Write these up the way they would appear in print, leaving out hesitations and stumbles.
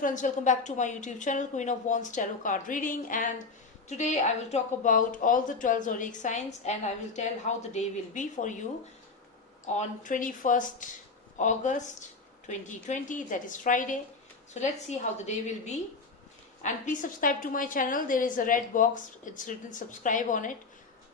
friends, welcome back to my YouTube channel, Queen of Wands Tarot Card Reading. And today I will talk about all the 12 zodiac signs, and I will tell how the day will be for you on 21st August 2020, that is Friday. So let's see how the day will be. And please subscribe to my channel. There is a red box, it's written subscribe on it.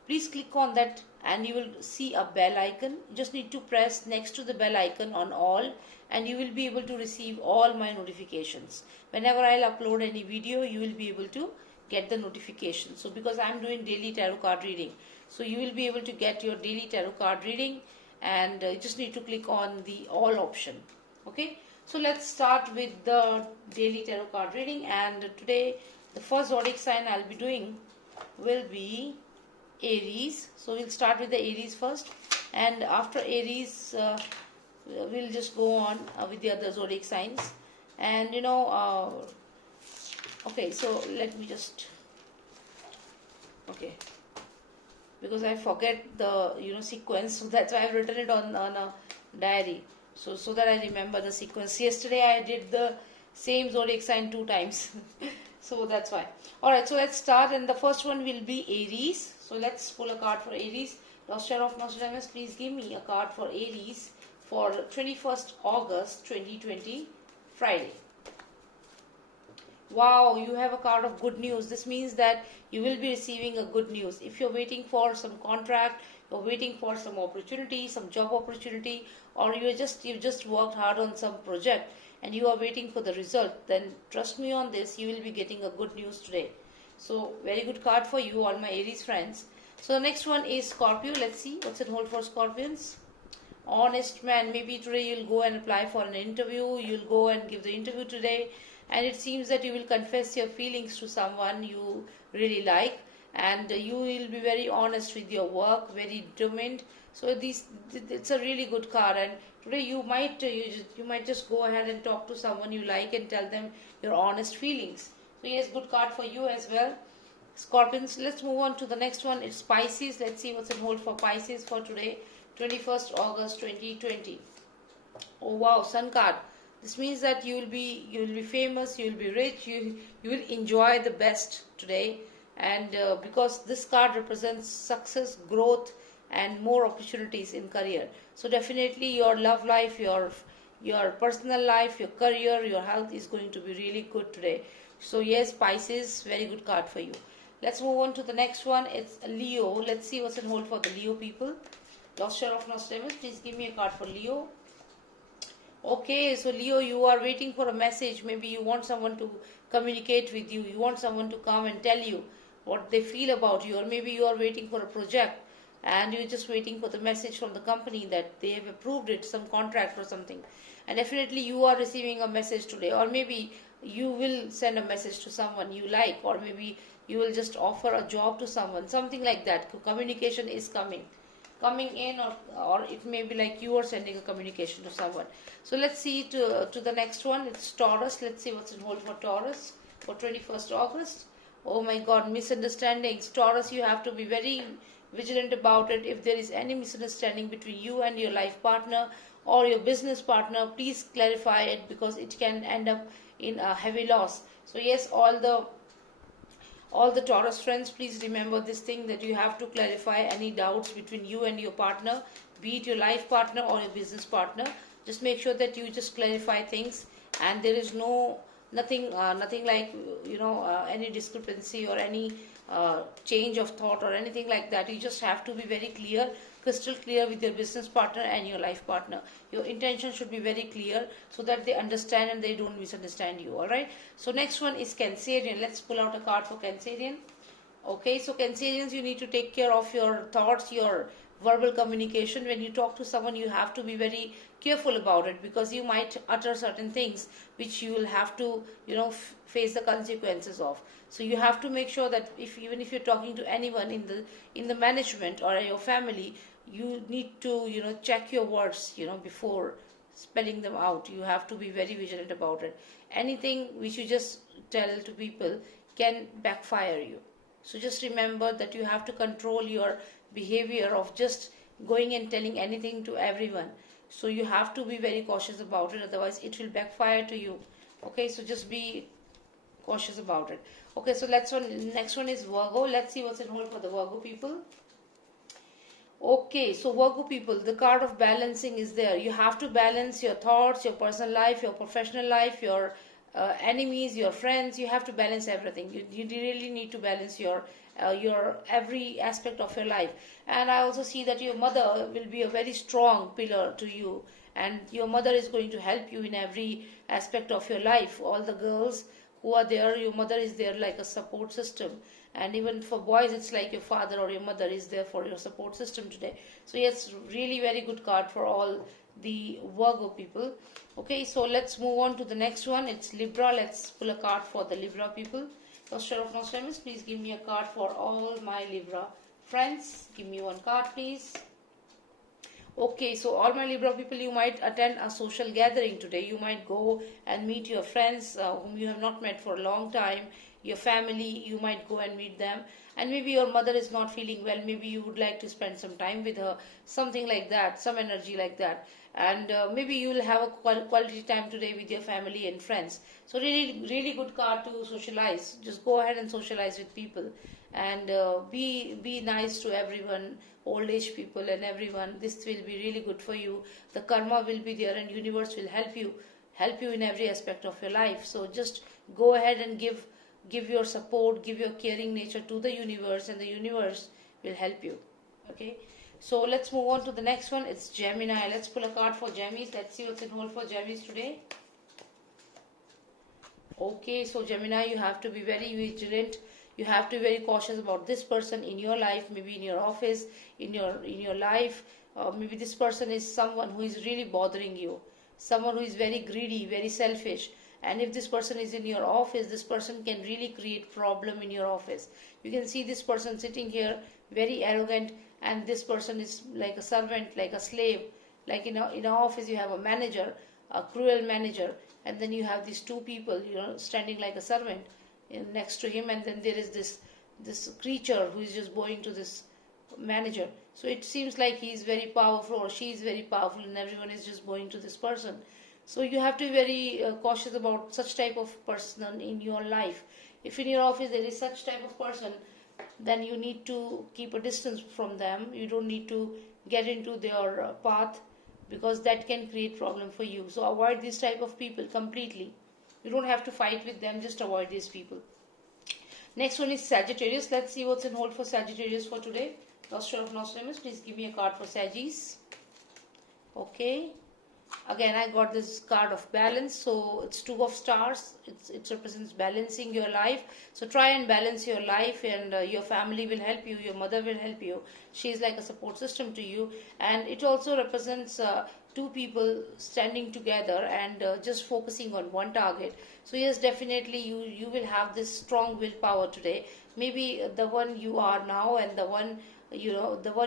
Please click on that and you will see a bell icon. You just need to press next to the bell icon on all, and you will be able to receive all my notifications. Whenever I'll upload any video, you will be able to get the notification. So because I'm doing daily tarot card reading, so you will be able to get your daily tarot card reading, and you just need to click on the all option. Okay, so let's start with the daily tarot card reading. And today the first zodiac sign I'll be doing will be Aries. So we'll start with the Aries first, and after Aries we'll just go on with the other zodiac signs. And okay, so let me just, okay, because I forget the sequence, so that's why I've written it on a diary, so that I remember the sequence. Yesterday I did the same zodiac sign 2 times so that's why. Alright, so let's start, and the first one will be Aries. So let's pull a card for Aries. Lost Share of Nostradamus, please give me a card for Aries for 21st August 2020, Friday. Wow, you have a card of good news. This means that you will be receiving a good news. If you're waiting for some contract, you're waiting for some opportunity, some job opportunity, or you've just worked hard on some project and you are waiting for the result, then trust me on this, you will be getting a good news today. So very good card for you, all my Aries friends. So the next one is Scorpio. Let's see what's it hold for Scorpions. Honest man. Maybe today you'll go and apply for an interview. You'll go and give the interview today, and it seems that you will confess your feelings to someone you really like, and you will be very honest with your work, very determined. So it's a really good card, and today you might just go ahead and talk to someone you like and tell them your honest feelings. So yes, good card for you as well, Scorpions. Let's move on to the next one. It's Pisces. Let's see what's in hold for Pisces for today, 21st August 2020. Oh wow, Sun card. This means that you will be famous, you will be rich, you will enjoy the best today, and because this card represents success, growth, and more opportunities in career. So definitely your love life, your personal life, your career, your health is going to be really good today. So yes, Pisces, very good card for you. Let's move on to the next one. It's Leo. Let's see what's in hold for the Leo people. Lost Share of Nostradamus, please give me a card for Leo. Okay, so Leo, you are waiting for a message. Maybe you want someone to communicate with you. You want someone to come and tell you what they feel about you. Or maybe you are waiting for a project and you're just waiting for the message from the company that they have approved it, some contract or something. And definitely you are receiving a message today. Or maybe you will send a message to someone you like. Or maybe you will just offer a job to someone. Something like that. Communication is coming in, or it may be like you are sending a communication to someone. So let's see to the next one. It's Taurus. Let's see what's in hold for Taurus for 21st August. Oh my god, misunderstandings. Taurus, you have to be very vigilant about it. If there is any misunderstanding between you and your life partner or your business partner, please clarify it, because it can end up in a heavy loss. So yes, all the Taurus friends, please remember this thing, that you have to clarify any doubts between you and your partner, be it your life partner or your business partner. Just make sure that you just clarify things, and there is nothing like any discrepancy or any change of thought or anything like that. You just have to be very clear, crystal clear with your business partner and your life partner. Your intention should be very clear so that they understand and they don't misunderstand you. Alright, so next one is Cancerian. Let's pull out a card for Cancerian. Okay, so Cancerians, you need to take care of your thoughts, your verbal communication. When you talk to someone, you have to be very careful about it, because you might utter certain things which you will have to face the consequences of. So you have to make sure that even if you're talking to anyone in the management or your family, you need to check your words before spelling them out. You have to be very vigilant about it. Anything which you just tell to people can backfire you. So just remember that you have to control your behavior of just going and telling anything to everyone. So you have to be very cautious about it, otherwise it will backfire to you. Okay, so just be cautious about it. Okay, so next one is Virgo. Let's see what's in hold for the Virgo people. Okay, so Virgo people, the card of balancing is there. You have to balance your thoughts, your personal life, your professional life, your enemies, your friends. You have to balance everything. You really need to balance your every aspect of your life. And I also see that your mother will be a very strong pillar to you, and your mother is going to help you in every aspect of your life. All the girls who are there, your mother is there like a support system. And even for boys, it's like your father or your mother is there for your support system today. So yes, really very good card for all the Virgo people. Okay, so let's move on to the next one. It's Libra. Let's pull a card for the Libra people. Master of Nostradamus, please give me a card for all my Libra friends. Give me one card, please. Okay, so all my Libra people, you might attend a social gathering today. You might go and meet your friends whom you have not met for a long time. Your family, you might go and meet them. And maybe your mother is not feeling well. Maybe you would like to spend some time with her. Something like that, some energy like that. And maybe you will have a quality time today with your family and friends. So really, really good card to socialize. Just go ahead and socialize with people. And be nice to everyone, old age people and everyone. This will be really good for you. The karma will be there, and universe will help you in every aspect of your life. So just go ahead and give your support, give your caring nature to the universe, and the universe will help you. Okay, so let's move on to the next one. It's Gemini. Let's pull a card for Gemmis. Let's see what's in hold for Gemmis today. Okay, so Gemini, you have to be very vigilant. You have to be very cautious about this person in your life, maybe in your office, in your life. Maybe this person is someone who is really bothering you, someone who is very greedy, very selfish. And if this person is in your office, this person can really create problem in your office. You can see this person sitting here, very arrogant, and this person is like a servant, like a slave. Like in a office, you have a manager, a cruel manager, and then you have these two people, standing like a servant next to him, and then there is this creature who is just bowing to this manager. So it seems like he is very powerful or she is very powerful, and everyone is just bowing to this person. So you have to be very cautious about such type of person in your life. If in your office there is such type of person, then you need to keep a distance from them. You don't need to get into their path, because that can create problem for you. So avoid this type of people completely. You don't have to fight with them, just avoid these people. Next one is Sagittarius. Let's see what's in hold for Sagittarius for today. Master of Nostradamus, please give me a card for Saggis. Okay. Again, I got this card of balance. So it's two of stars. It represents balancing your life. So try and balance your life, and your family will help you. Your mother will help you. She is like a support system to you. And it also represents two people standing together and just focusing on one target. So yes, definitely you will have this strong willpower today. Maybe the one you are now, and the one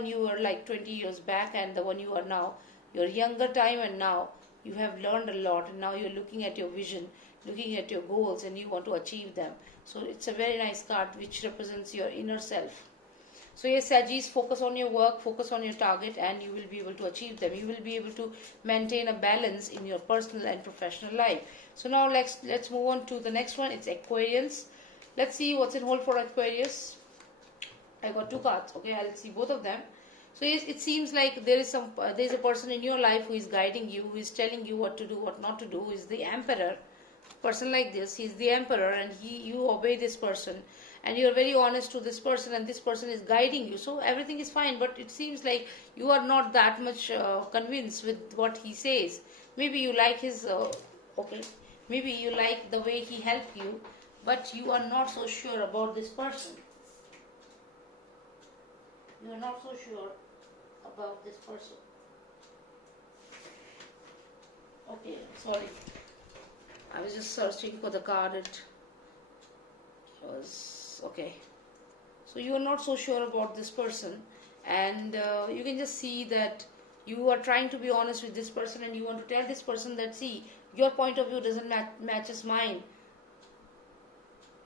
you were like 20 years back, and the one you are now, your younger time, and now you have learned a lot, and now you're looking at your vision, looking at your goals, and you want to achieve them. So it's a very nice card which represents your inner self. So yes, Sagittarius, focus on your work, focus on your target, and you will be able to achieve them. You will be able to maintain a balance in your personal and professional life. So now let's move on to the next one. It's Aquarius. Let's see what's in hold for Aquarius. I got two cards. Okay, I'll see both of them. So yes, it seems like there is a person in your life who is guiding you, who is telling you what to do, what not to do. Who is the Emperor. Person like this, he is the Emperor, and you obey this person, and you are very honest to this person, and this person is guiding you. So everything is fine, but it seems like you are not that much convinced with what he says. Maybe you like his maybe you like the way he helped you, but you are not so sure about this person. You are not so sure about this person. Okay, sorry. I was just searching for the card. It was okay. So you are not so sure about this person, and you can just see that you are trying to be honest with this person, and you want to tell this person that, see, your point of view doesn't matches mine.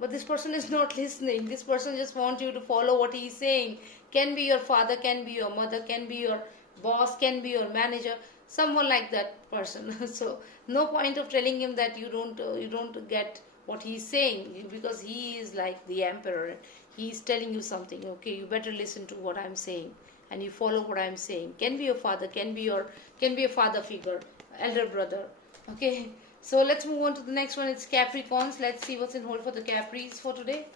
But this person is not listening. This person just wants you to follow what he is saying. Can be your father, can be your mother, can be your boss, can be your manager. someone like that person. So no point of telling him that you don't get what he's saying, because he is like the emperor. He's telling you something. Okay, you better listen to what I'm saying, and you follow what I'm saying. Can be your father, can be a father figure, elder brother. Okay, so let's move on to the next one. It's Capricorns. Let's see what's in hold for the Capris for today.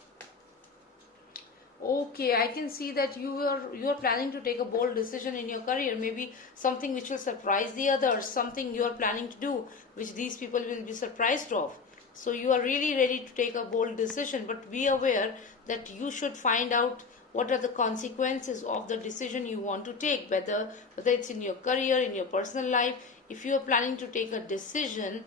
Okay, I can see that you are planning to take a bold decision in your career, maybe something which will surprise the others, something you are planning to do which these people will be surprised of. So you are really ready to take a bold decision, but be aware that you should find out what are the consequences of the decision you want to take, whether it's in your career, in your personal life. If you are planning to take a decision,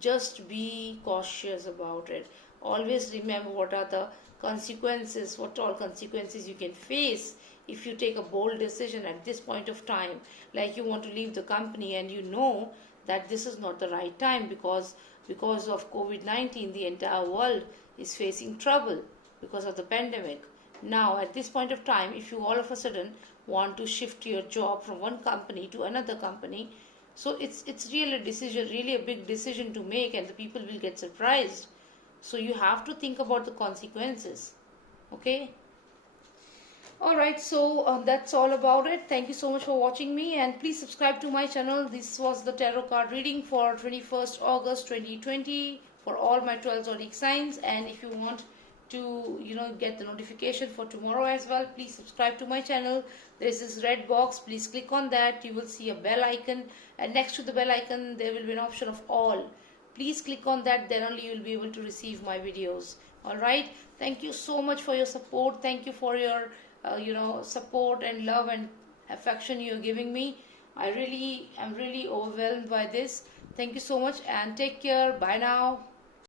just be cautious about it. Always remember what are the consequences, what all consequences you can face if you take a bold decision at this point of time. Like you want to leave the company and you know that this is not the right time, because of COVID-19 the entire world is facing trouble because of the pandemic. Now at this point of time, if you all of a sudden want to shift your job from one company to another company, so it's really a decision, really a big decision to make, and the people will get surprised. So you have to think about the consequences. Okay. All right, so that's all about it. Thank you so much for watching me, and please subscribe to my channel. This was the tarot card reading for 21st August 2020 for all my 12 zodiac signs. And if you want to get the notification for tomorrow as well, please subscribe to my channel. There's this red box, please click on that. You will see a bell icon, and next to the bell icon there will be an option of all. Please click on that, then only you will be able to receive my videos. All right, thank you so much for your support. Thank you for your support and love and affection you're giving me. I really am really overwhelmed by this. Thank you so much, and take care. Bye now.